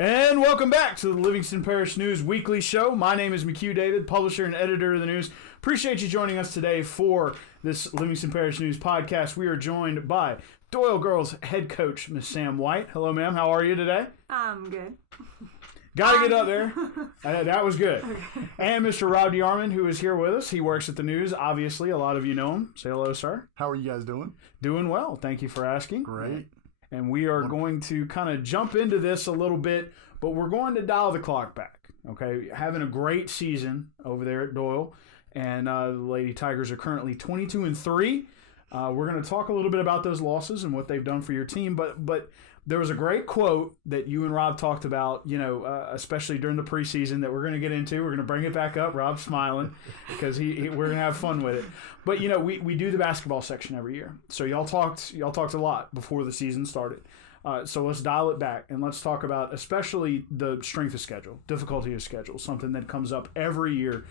And welcome back to the Livingston Parish News Weekly Show. My name is McHugh David, publisher and editor of the news. Appreciate you joining us today for this Livingston Parish News podcast. We are joined by Doyle girls head coach, Miss Sam White. Hello, ma'am. How are you today? I'm good. Got to get up there. That was good. Okay. And Mr. Rob DeArmond, who is here with us. He works at the news. Obviously, a lot of you know him. Say hello, sir. How are you guys doing? Doing well. Thank you for asking. Great. And we are going to kind of jump into this a little bit, but we're going to dial the clock back. Okay, having a great season over there at Doyle, and the Lady Tigers are currently 22-3. We're going to talk a little bit about those losses and what they've done for your team, but there was a great quote that you and Rob talked about, especially during the preseason, that we're going to get into. We're going to bring it back up. Rob's smiling because we're going to have fun with it. But, we do the basketball section every year. So y'all talked a lot before the season started. So let's dial it back and let's talk about especially the strength of schedule, difficulty of schedule, something that comes up every year.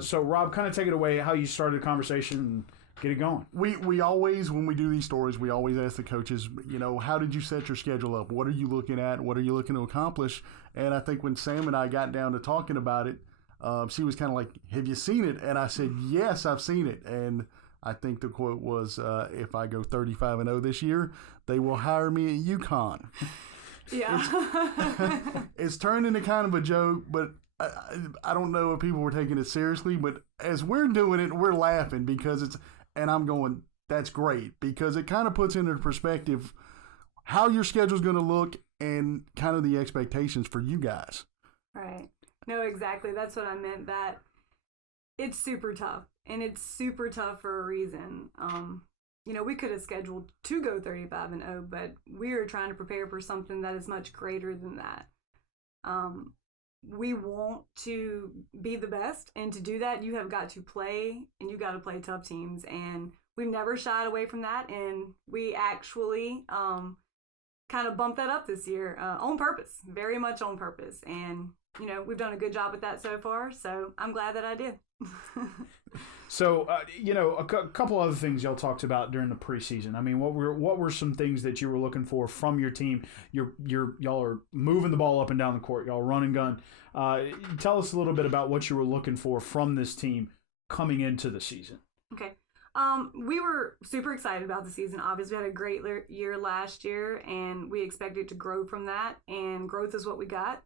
So, Rob, kind of take it away, how you started the conversation and get it going. We always, when we do these stories, we always ask the coaches, how did you set your schedule up? What are you looking at? What are you looking to accomplish? And I think when Sam and I got down to talking about it, she was kind of like, have you seen it? And I said, yes, I've seen it. And I think the quote was, if I go 35-0 this year, they will hire me at UConn. Yeah. It's turned into kind of a joke, but I don't know if people were taking it seriously. But as we're doing it, we're laughing because and I'm going, that's great, because it kind of puts into perspective how your schedule's going to look and kind of the expectations for you guys. Right. No, exactly. That's what I meant, that it's super tough, and it's super tough for a reason. We could have scheduled to go 35-0, but we are trying to prepare for something that is much greater than that. We want to be the best, and to do that, you have got to play, and you got to play tough teams, and we've never shied away from that, and we actually kind of bumped that up this year on purpose, very much on purpose, and we've done a good job with that so far, so I'm glad that I did. So, a couple other things y'all talked about during the preseason. I mean, what were some things that you were looking for from your team? Y'all are moving the ball up and down the court. Y'all run and gun. Tell us a little bit about what you were looking for from this team coming into the season. Okay. We were super excited about the season. Obviously, we had a great year last year, and we expected to grow from that, and growth is what we got.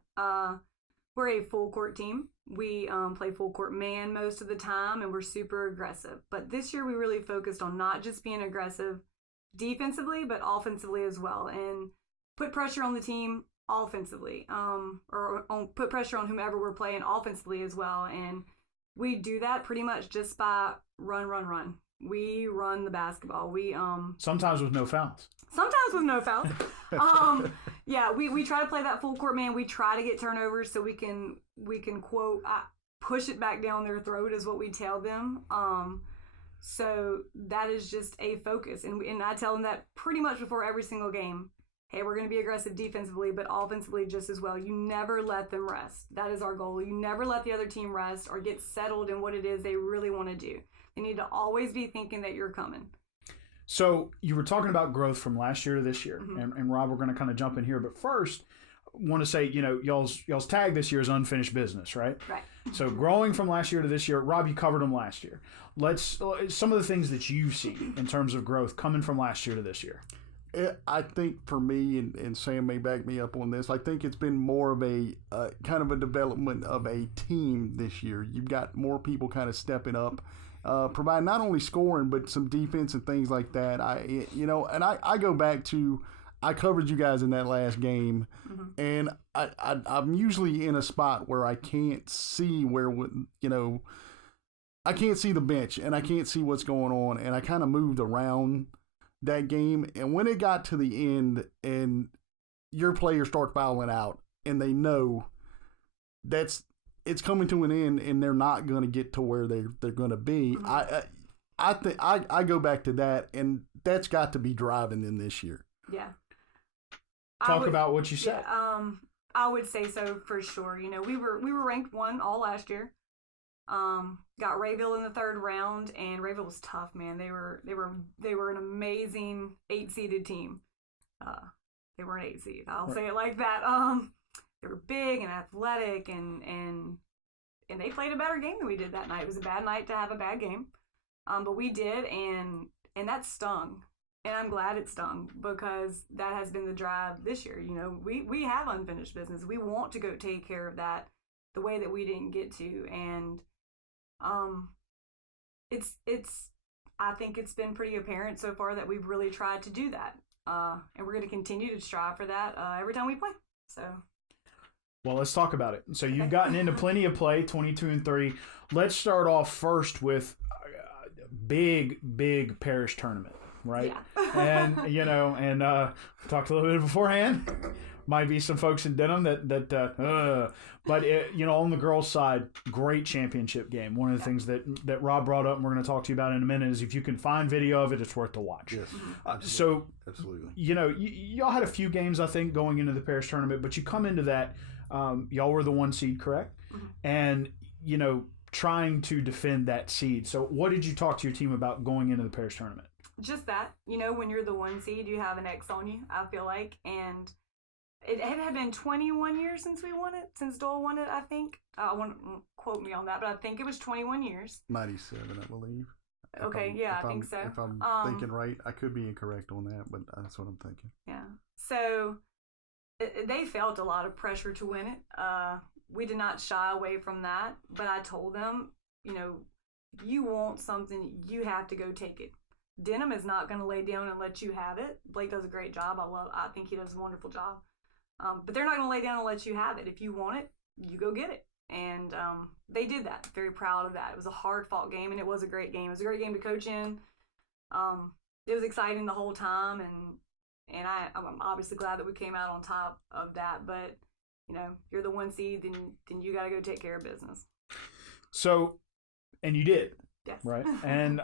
We're a full court team. We play full court man most of the time, and we're super aggressive. But this year we really focused on not just being aggressive defensively, but offensively as well, and put pressure on the team offensively, put pressure on whomever we're playing offensively as well. And we do that pretty much just by run. We run the basketball. We sometimes with no fouls. Sometimes with no fouls. Yeah, we try to play that full court man. We try to get turnovers so we can quote push it back down their throat is what we tell them. So that is just a focus, and I tell them that pretty much before every single game. Hey, we're going to be aggressive defensively, but offensively just as well. You never let them rest. That is our goal. You never let the other team rest or get settled in what it is they really want to do. They need to always be thinking that you're coming. So you were talking about growth from last year to this year, mm-hmm. and Rob, we're going to kind of jump in here. But first, I want to say, y'all's tag this year is unfinished business, right? Right. So growing from last year to this year, Rob, you covered them last year. Some of the things that you've seen in terms of growth coming from last year to this year. I think for me, and Sam may back me up on this, I think it's been more of a kind of a development of a team this year. You've got more people kind of stepping up, provide not only scoring, but some defense and things like that. I go back to, I covered you guys in that last game, mm-hmm. and I'm usually in a spot where I can't see I can't see the bench, and I can't see what's going on, and I kind of moved around that game. And when it got to the end and your players start fouling out and they know it's coming to an end and they're not going to get to where they're going to be, mm-hmm. I think I go back to that, and that's got to be driving them this year. Yeah. Talk about what you said. Yeah, I would say so for sure. We were ranked 1 all last year. Got Rayville in the 3rd round, and Rayville was tough, man. They were an amazing 8-seeded team. They were an 8 seed. I'll say it like that. They They were big and athletic, and they played a better game than we did that night. It was a bad night to have a bad game, but we did, and that stung. And I'm glad it stung, because that has been the drive this year. You know, we have unfinished business. We want to go take care of that the way that we didn't get to, and it's I think it's been pretty apparent so far that we've really tried to do that, and we're going to continue to strive for that every time we play. So, well, let's talk about it. So you've gotten into plenty of play, 22-3. Let's start off first with big Parish Tournament, right? Yeah. And we talked a little bit beforehand. Might be some folks in Denham but on the girls' side, great championship game. One of the things that Rob brought up, and we're going to talk to you about in a minute, is if you can find video of it, it's worth the watch. Yes, absolutely. Y'all had a few games, I think, going into the Parish Tournament, but you come into that, y'all were the 1 seed, correct? Mm-hmm. And trying to defend that seed. So, what did you talk to your team about going into the Parish Tournament? Just that, when you're the 1 seed, you have an X on you, I feel like, and it had been 21 years since we won it, since Doyle won it, I think. I won't quote me on that, but I think it was 21 years. 97, I believe. Okay, I think so. If I'm thinking right, I could be incorrect on that, but that's what I'm thinking. Yeah. So they felt a lot of pressure to win it. We did not shy away from that, but I told them, if you want something, you have to go take it. Denham is not going to lay down and let you have it. Blake does a great job. I think he does a wonderful job. But they're not going to lay down and let you have it. If you want it, you go get it. And they did that. Very proud of that. It was a hard-fought game, and it was a great game. It was a great game to coach in. It was exciting the whole time, and I'm obviously glad that we came out on top of that. But, you're the 1 seed, then you got to go take care of business. So, and you did. Yes. Right? And,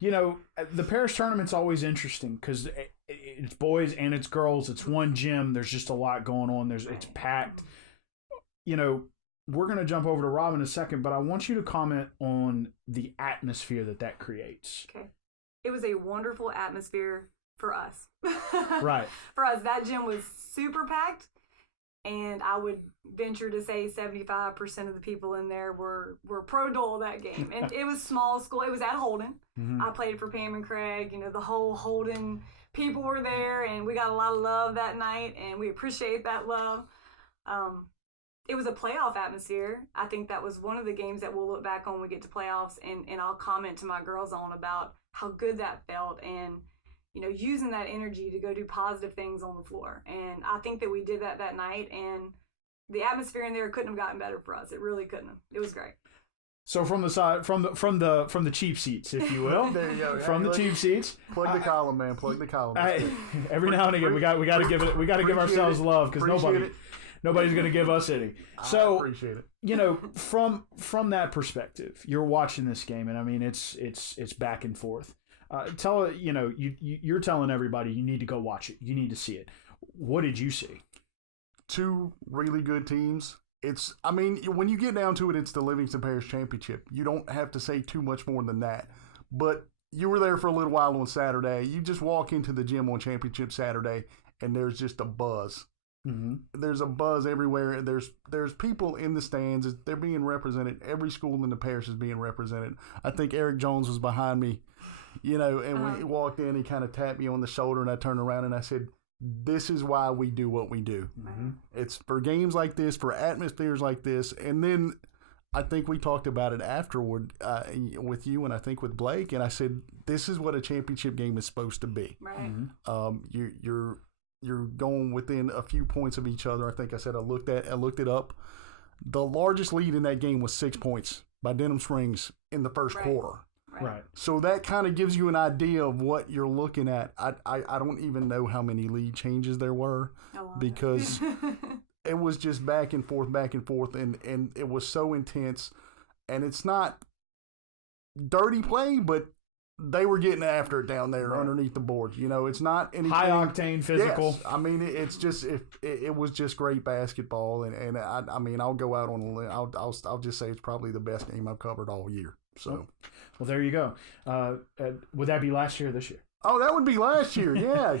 the Parish Tournament's always interesting because it's boys and it's girls. It's one gym. There's just a lot going on. It's packed. We're going to jump over to Rob in a second, but I want you to comment on the atmosphere that creates. Okay. It was a wonderful atmosphere for us. Right. For us, that gym was super packed, and I would venture to say 75% of the people in there were pro Doyle that game. And it was small school. It was at Holden. Mm-hmm. I played for Pam and Craig. The whole Holden people were there, and we got a lot of love that night, and we appreciate that love. It was a playoff atmosphere. I think that was one of the games that we'll look back on when we get to playoffs, and I'll comment to my girls on about how good that felt, and using that energy to go do positive things on the floor. And I think that we did that night, and the atmosphere in there couldn't have gotten better for us. It really couldn't have. It was great. So from the side, from the cheap seats, if you will, there you go. From the cheap seats, plug the column, man. Plug the column. Every now and again, we got to give ourselves love, because nobody's going to give us any. So, I appreciate it. From that perspective, you're watching this game, and I mean, it's back and forth. You're telling everybody you need to go watch it. You need to see it. What did you see? 2 really good teams. When you get down to it, it's the Livingston Parish Championship. You don't have to say too much more than that. But you were there for a little while on Saturday. You just walk into the gym on Championship Saturday, and there's just a buzz. Mm-hmm. There's a buzz everywhere. There's people in the stands. They're being represented. Every school in the parish is being represented. I think Eric Jones was behind me, and when he walked in, he kind of tapped me on the shoulder, and I turned around and I said, "This is why we do what we do. Mm-hmm. It's for games like this, for atmospheres like this." And then I think we talked about it afterward with you, and I think with Blake, and I said, "This is what a championship game is supposed to be." Right. Mm-hmm. You're going within a few points of each other. I think I said I looked it up. The largest lead in that game was 6 points by Denham Springs in the first quarter. Right. So that kind of gives you an idea of what you're looking at. I don't even know how many lead changes there were, because it was just back and forth, and it was so intense. And it's not dirty play, but they were getting after it down there underneath the boards. It's not anything high octane physical. Yes. It's just it was just great basketball, and I'll go out on a limb. I'll just say it's probably the best game I've covered all year. So, well, there you go. Would that be last year or this year? Oh, that would be last year. Yeah.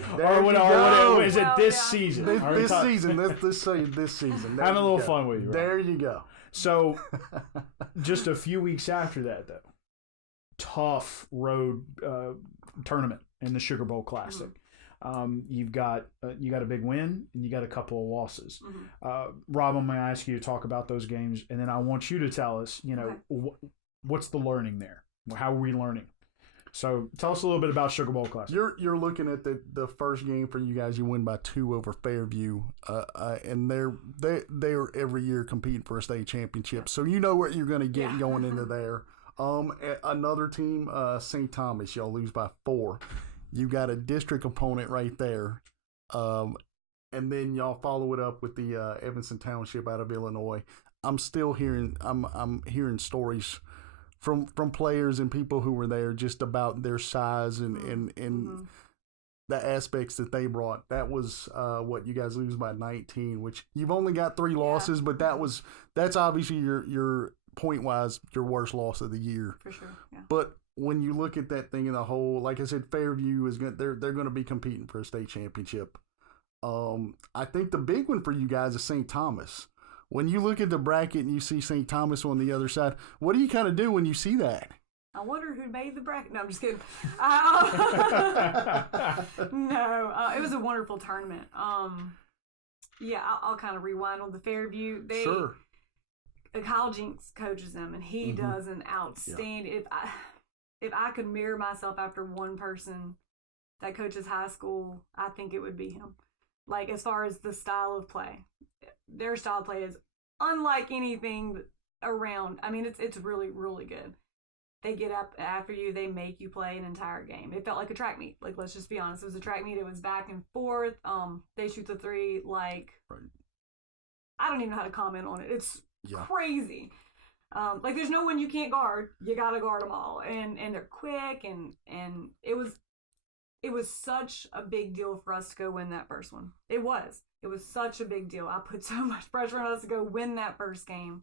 Is it this season? This season. Let's say this season. Having a little fun with you. Right? There you go. So, just a few weeks after that, though, tough road tournament in the Sugar Bowl Classic. You got a big win and you got a couple of losses. Rob, I'm going to ask you to talk about those games, and then I want you to tell us, what's the learning there? How are we learning? So tell us a little bit about Sugar Bowl Classic. You're looking at the first game for you guys. You win by 2 over Fairview, and they're every year competing for a state championship. So you know what you're going to get going into there. Another team, St. Thomas, y'all lose by 4. You got a district opponent right there, and then y'all follow it up with the Evanston Township out of Illinois. I'm hearing stories from players and people who were there just about their size and the aspects that they brought. That was what you guys lose by 19, which you've only got 3 losses, but that's obviously your point wise your worst loss of the year for sure. Yeah. But when you look at that thing in the whole, like I said, Fairview is they're going to be competing for a state championship. I think the big one for you guys is St. Thomas. When you look at the bracket and you see St. Thomas on the other side, what do you kind of do when you see that? I wonder who made the bracket. No, I'm just kidding. No, it was a wonderful tournament. I'll kind of rewind on the Fairview. Sure. Kyle Jinks coaches them, and he does an outstanding. If I could mirror myself after one person that coaches high school, I think it would be him. Like, as far as the style of play, their style of play is unlike anything around. I mean, it's really, really good. They get up after you. They make you play an entire game. It felt like a track meet. Like, let's just be honest. It was a track meet. It was back and forth. They shoot the 3 like, right. I don't even know how to comment on it. It's crazy. Like, there's no one you can't guard. You got to guard them all. And they're quick. And it was such a big deal for us to go win that first one. It was such a big deal. I put so much pressure on us to go win that first game.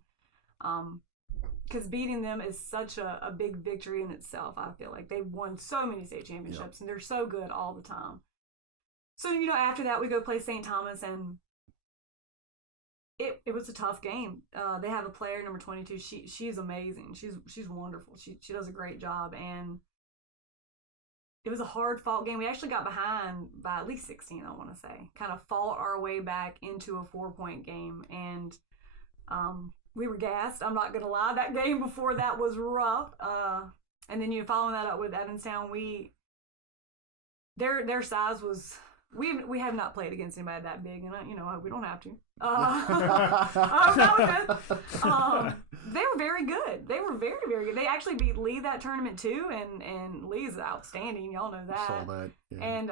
Because beating them is such a big victory in itself. I feel like they've won so many state championships and they're so good all the time. So, after that we go play St. Thomas, and it was a tough game. They have a player, number 22. She's amazing. She's wonderful. She does a great job, and it was a hard fought game. We actually got behind by at least 16, I want to say. Kind of fought our way back into a 4-point game, and we were gassed. I'm not going to lie. That game before that was rough. And then following that up with Evanstown, their size was... We have not played against anybody that big, and we don't have to. They were very good. They were very, very good. They actually beat Lee that tournament too, and Lee's outstanding. Y'all know that. Saw that. Yeah. And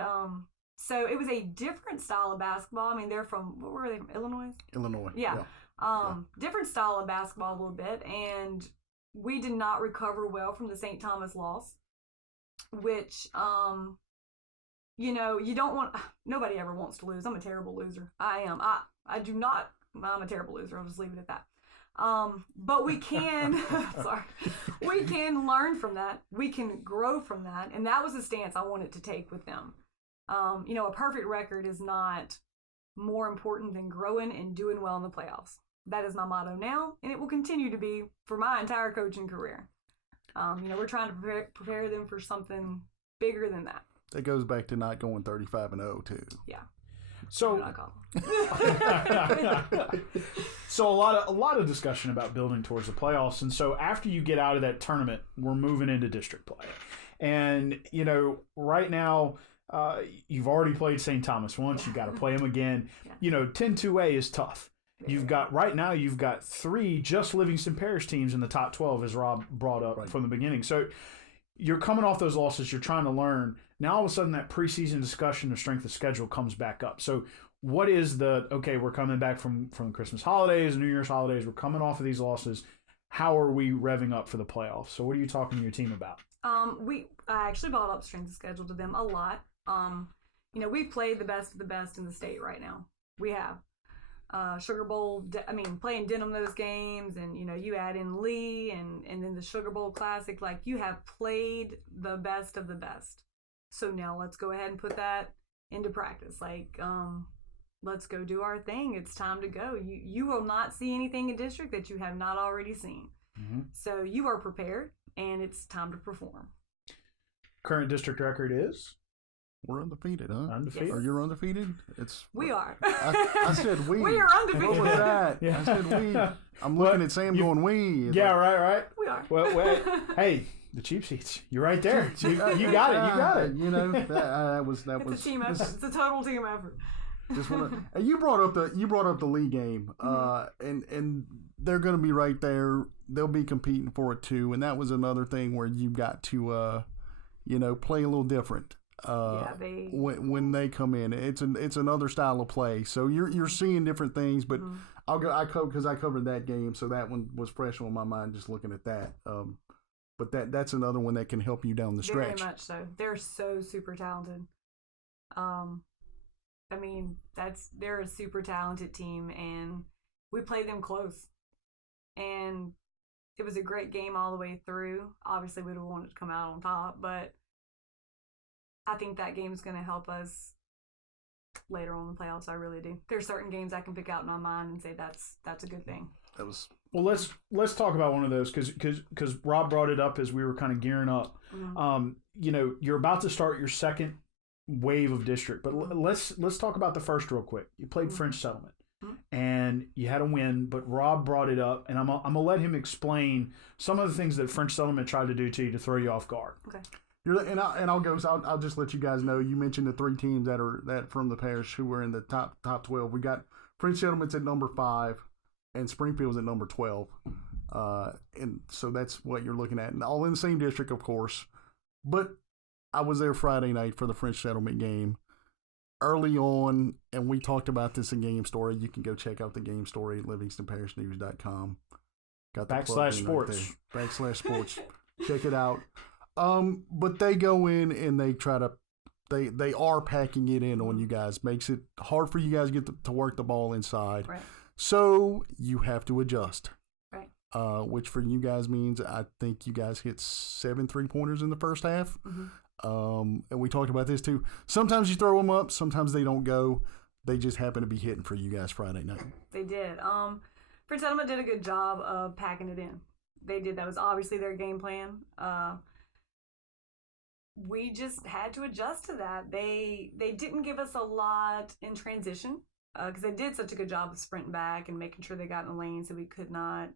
so it was a different style of basketball. I mean, they're from, what were they from? Illinois? Illinois. Yeah. Different style of basketball a little bit, and we did not recover well from the St. Thomas loss, which you don't want, nobody ever wants to lose. I'm a terrible loser. I am. I do not, I'm a terrible loser. I'll just leave it at that. But we can, we can learn from that. We can grow from that. And that was the stance I wanted to take with them. A perfect record is not more important than growing and doing well in the playoffs. That is my motto now, and it will continue to be for my entire coaching career. We're trying to prepare them for something bigger than that. That goes back to not going 35-0 too. Yeah. So, so a lot of discussion about building towards the playoffs, and so after you get out of that tournament, we're moving into district play, and right now you've already played St. Thomas once. You got to play them again. Yeah. 10-2A is tough. You've got 3 just Livingston Parish teams in the top 12, as Rob brought up from the beginning. So you're coming off those losses. You're trying to learn. Now all of a sudden that preseason discussion of strength of schedule comes back up. So what is we're coming back from Christmas holidays, New Year's holidays. We're coming off of these losses. How are we revving up for the playoffs? So what are you talking to your team about? I actually brought up strength of schedule to them a lot. We've played the best of the best in the state right now. We have. Sugar Bowl, playing Denham those games, and you add in Lee and then the Sugar Bowl Classic, like you have played the best of the best. So now let's go ahead and put that into practice. Like, let's go do our thing. It's time to go. You will not see anything in district that you have not already seen. Mm-hmm. So you are prepared, and it's time to perform. Current district record is? We're undefeated, huh? Undefeated. Are you undefeated? We are. I said we. We are undefeated. What was that? Yeah. I said we. I'm looking at Sam going we. Yeah, right. We are. Well, wait. Hey, the cheap seats. You're right there. You got it. You got it. You know, that was. It's a team effort. It's a total team effort. Just wanna, and you brought up the league game, and they're going to be right there. They'll be competing for it too, and that was another thing where you got to, play a little different. When they come in, it's another style of play. So you're seeing different things, but because I covered that game, so that one was fresh on my mind just looking at that. But that's another one that can help you down the stretch. Very much so. They're so super talented. They're a super talented team, and we played them close. And it was a great game all the way through. Obviously, we'd have wanted to come out on top, but I think that game is going to help us later on in the playoffs. I really do. There's certain games I can pick out in my mind and say that's a good thing. Well, let's talk about one of those because Rob brought it up as we were kind of gearing up. Mm-hmm. You're about to start your second wave of district, but let's talk about the first real quick. You played French Settlement, and you had a win, but Rob brought it up, and I'm gonna let him explain some of the things that French Settlement tried to do to you to throw you off guard. Okay. I'll just let you guys know. You mentioned the three teams that from the parish who were in the top 12. We got French Settlement's at number 5, and Springfield's at number 12. And so that's what you're looking at, and all in the same district, of course. But I was there Friday night for the French Settlement game early on, and we talked about this in Game Story. You can go check out the Game Story at livingstonparishnews.com. Got the /sports. /sports. Check it out. But they go in and they try to, they are packing it in on you guys. Makes it hard for you guys to get to work the ball inside. Right. So you have to adjust. Right. Which for you guys means I think you guys hit 7 3-pointers in the first half. Mm-hmm. And we talked about this too. Sometimes you throw them up, sometimes they don't go. They just happen to be hitting for you guys Friday night. They did. French Settlement did a good job of packing it in. They did. That was obviously their game plan. We just had to adjust to that. They didn't give us a lot in transition because they did such a good job of sprinting back and making sure they got in the lane so we could not,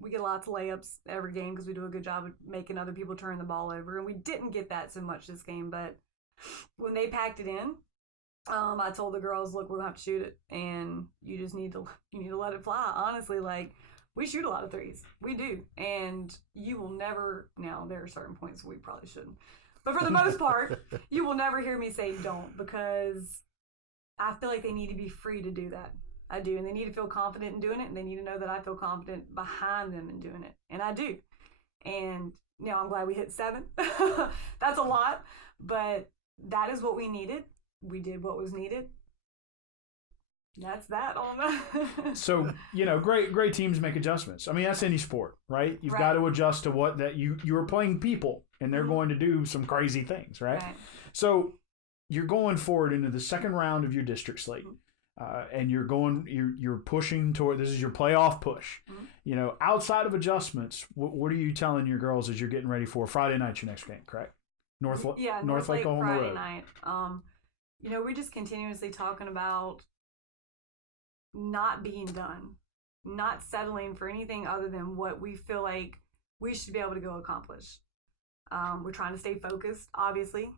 we get lots of layups every game because we do a good job of making other people turn the ball over. And we didn't get that so much this game, but when they packed it in, I told the girls, look, we're going to have to shoot it and you just need to let it fly. Honestly, we shoot a lot of threes. We do. And you will never, now there are certain points we probably shouldn't. But for the most part, you will never hear me say don't because I feel like they need to be free to do that. I do. And they need to feel confident in doing it. And they need to know that I feel confident behind them in doing it. And I do. And I'm glad we hit 7. That's a lot. But that is what we needed. We did what was needed. That's that on that. So, great teams make adjustments. I mean, that's any sport, right? You've got to adjust to what that you are playing people and they're going to do some crazy things, right? So you're going forward into the second round of your district slate. And you're pushing toward, this is your playoff push. Mm-hmm. Outside of adjustments, what are you telling your girls as you're getting ready for Friday night, your next game, correct? North Lake on Friday the road. Night. We're just continuously talking about not being done, not settling for anything other than what we feel like we should be able to go accomplish. We're trying to stay focused, obviously.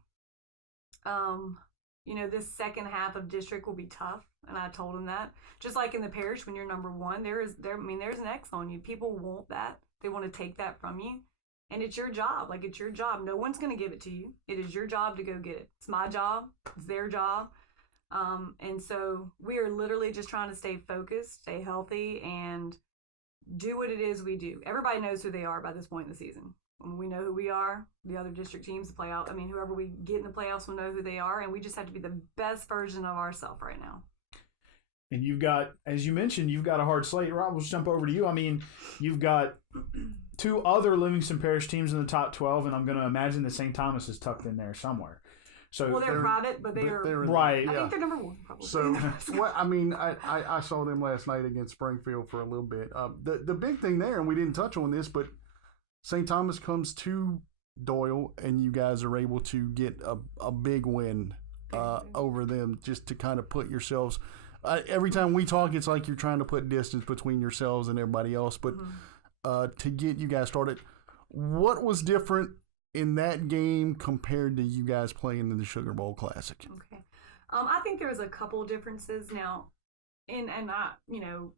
This second half of district will be tough, and I told them that. Just like in the parish, when you're number 1, there's an X on you. People want that. They want to take that from you, and it's your job. It's your job. No one's going to give it to you. It is your job to go get it. It's my job. It's their job. And so we are literally just trying to stay focused, stay healthy, and do what it is we do. Everybody knows who they are by this point in the season. When we know who we are, the other district teams, the playoff. Whoever we get in the playoffs will know who they are, and we just have to be the best version of ourselves right now. And you've got, as you mentioned, you've got a hard slate. Rob, let's jump over to you. I mean, you've got 2 other Livingston Parish teams in the top 12, and I'm going to imagine that St. Thomas is tucked in there somewhere. So Well, they're private, but they're right. I think they're number 1 probably. So, well, I mean, I saw them last night against Springfield for a little bit. The big thing there, and we didn't touch on this, but St. Thomas comes to Doyle, and you guys are able to get a big win over them, just to kind of put yourselves. Every time we talk, it's like you're trying to put distance between yourselves and everybody else. But to get you guys started, what was different in that game compared to you guys playing in the Sugar Bowl Classic? Okay. I think there was a couple differences now. And I,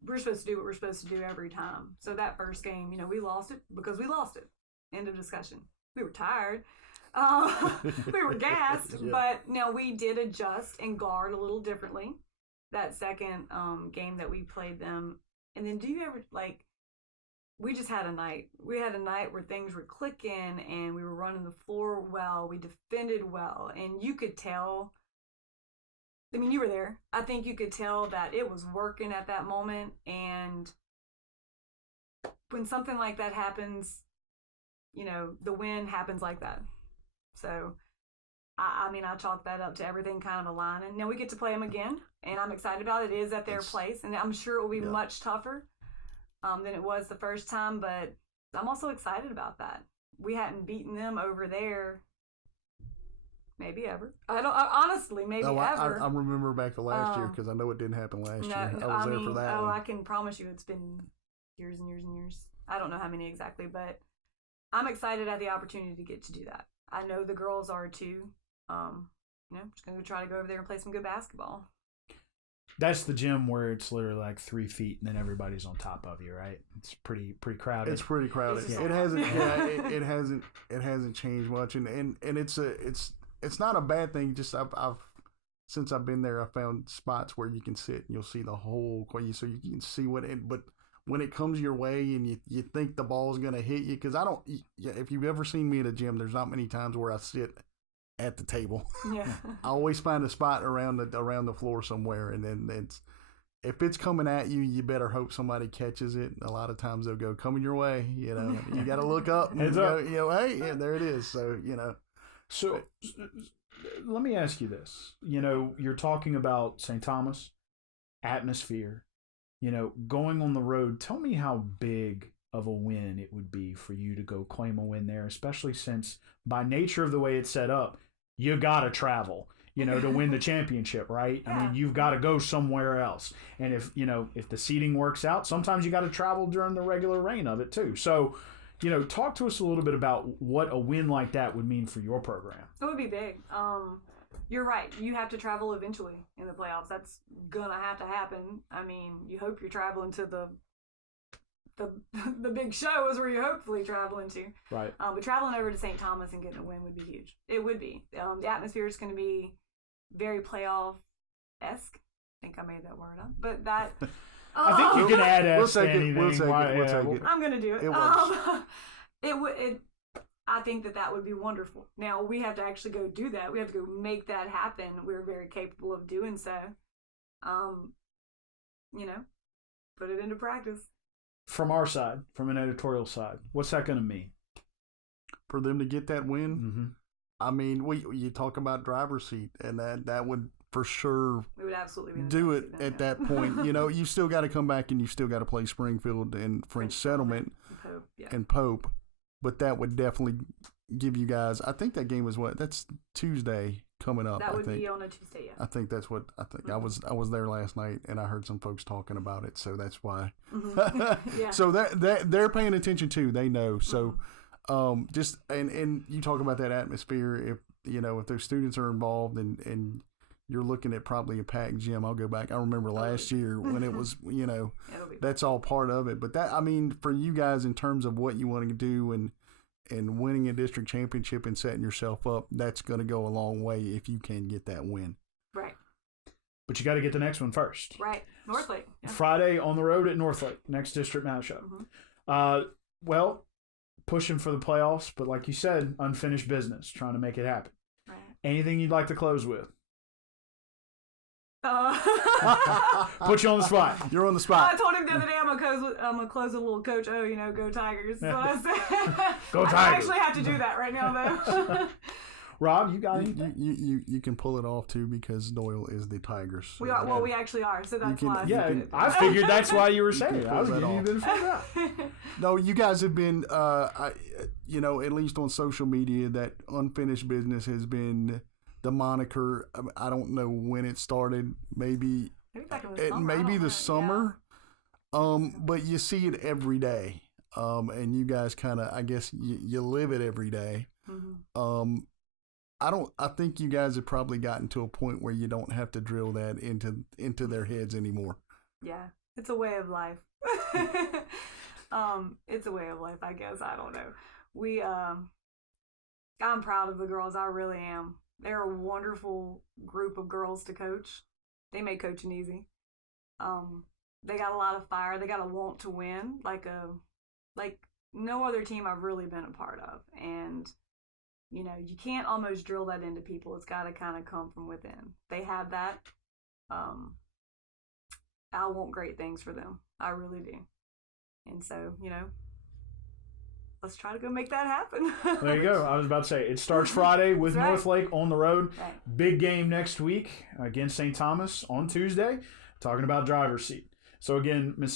we're supposed to do what we're supposed to do every time. So that first game, we lost it because we lost it. End of discussion. We were tired. We were gassed. Yeah. But now we did adjust and guard a little differently that second game that we played them. And then do you ever, we just had a night. We had a night where things were clicking and we were running the floor well. We defended well. And you could tell, I mean, you were there. I think you could tell that it was working at that moment. And when something like that happens, the win happens like that. So, I mean, I chalk that up to everything kind of aligning. Now we get to play them again, and I'm excited about it. It is at their place, and I'm sure it will be much tougher than it was the first time, but I'm also excited about that. We hadn't beaten them over there maybe ever. Honestly, maybe ever. I remember back to last year because I know it didn't happen last year. I was there for that one. I can promise you it's been years and years and years. I don't know how many exactly, but I'm excited at the opportunity to get to do that. I know the girls are too. Just going to try to go over there and play some good basketball. That's the gym where it's literally like 3 feet and then everybody's on top of you, right? It's pretty crowded. It's pretty crowded. It hasn't. It hasn't changed much, and it's not a bad thing. Just I've since I've been there, I found spots where you can sit and you'll see the whole so you can see but when it comes your way and you think the ball's gonna hit you, because if you've ever seen me at a gym, there's not many times where I sit at the table. Yeah. I always find a spot around the floor somewhere, and then if it's coming at you, you better hope somebody catches it. A lot of times they'll go coming your way. You got to look up and go, hey, yeah, there it is. So So let me ask you this. You're talking about St. Thomas, atmosphere. Going on the road. Tell me how big of a win it would be for you to go claim a win there, especially since by nature of the way it's set up, you got to travel, to win the championship, right? Yeah. I mean, you've got to go somewhere else. And if the seating works out, sometimes you got to travel during the regular reign of it too. So, talk to us a little bit about what a win like that would mean for your program. It would be big. You're right. You have to travel eventually in the playoffs. That's gonna have to happen. I mean, you hope you're traveling to the big show is where you're hopefully traveling to. Right. But traveling over to St. Thomas and getting a win would be huge. It would be. The atmosphere is going to be very playoff-esque. I think I made that word up. But that... I think you can add we'll take it. We'll take it. I'm going to do it. It works. I think that would be wonderful. Now, we have to actually go do that. We have to go make that happen. We're very capable of doing so. Put it into practice. From our side, from an editorial side, what's that going to mean? For them to get that win? Mm-hmm. I mean, you talk about driver's seat, and that would for sure we would absolutely do it at that point. You still got to come back and you still got to play Springfield and French Settlement and Pope. But that would definitely give you guys, I think that game was that's Tuesday coming up. That would be on a Tuesday, yeah. I think that's what I think. Mm-hmm. I was there last night and I heard some folks talking about it, so that's why. Mm-hmm. Yeah. So that they're paying attention too. They know. So just and you talk about that atmosphere. If those students are involved and you're looking at probably a packed gym. I'll go back. I remember last year when it was, that's all part of it. But that, I mean, for you guys in terms of what you want to do and winning a district championship and setting yourself up, that's going to go a long way if you can get that win. Right. But you got to get the next one first. Right. Northlake. Yeah. Friday on the road at Northlake, next district matchup. Mm-hmm. Pushing for the playoffs, but like you said, unfinished business, trying to make it happen. Right. Anything you'd like to close with? Put you on the spot. You're on the spot. I told him the other day I'm gonna close with a little Coach O, go Tigers. So I said, Go I Tigers. actually have to do that right now though. Rob, you got anything? You can pull it off too because Doyle is the Tigers. So We are. Well, we actually are. So that's can- why. you Yeah, can- I figured that's why you were saying it. pull I was that giving you a off. bit of feedback. No, you guys have been, at least on social media, that unfinished business has been the moniker. I don't know when it started. Maybe Maybe back in the summer. I maybe don't know. the summer. But you see it every day. And you guys kind of, I guess, you live it every day. Yeah. Mm-hmm. I think you guys have probably gotten to a point where you don't have to drill that into their heads anymore. Yeah, it's a way of life. It's a way of life, I guess. I don't know. I'm proud of the girls. I really am. They're a wonderful group of girls to coach. They make coaching easy. They got a lot of fire. They got a want to win, like no other team I've really been a part of. And you can't almost drill that into people. It's got to kind of come from within. They have that. I want great things for them. I really do. And so, let's try to go make that happen. There you go. I was about to say, it starts Friday with That's right. Northlake on the road. Right. Big game next week against St. Thomas on Tuesday. Talking about driver's seat. So again, Coach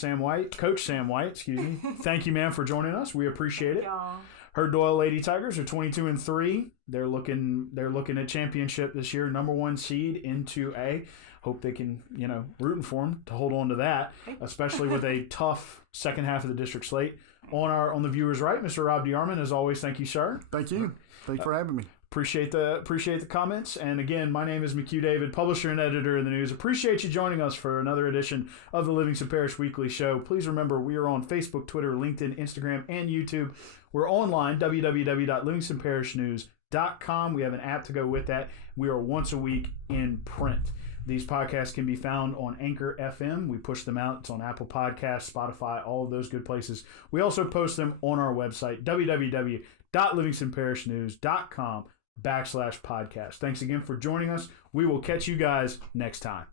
Sam White, excuse me. Thank you, ma'am, for joining us. We appreciate it. Y'all. Her Doyle Lady Tigers are 22-3. They're looking at championship this year, number 1 seed in 2A. Hope they can, rooting for them to hold on to that, especially with a tough second half of the district slate. On the viewers' right, Mr. Rob DeArmond, as always, thank you, sir. Thank you. Thanks for having me. Appreciate the comments. And again, my name is McHugh David, publisher and editor of the news. Appreciate you joining us for another edition of the Livingston Parish Weekly Show. Please remember, we are on Facebook, Twitter, LinkedIn, Instagram, and YouTube. We're online, www.livingstonparishnews.com. We have an app to go with that. We are once a week in print. These podcasts can be found on Anchor FM. We push them out. It's on Apple Podcasts, Spotify, all of those good places. We also post them on our website, www.livingstonparishnews.com/podcast. Thanks again for joining us. We will catch you guys next time.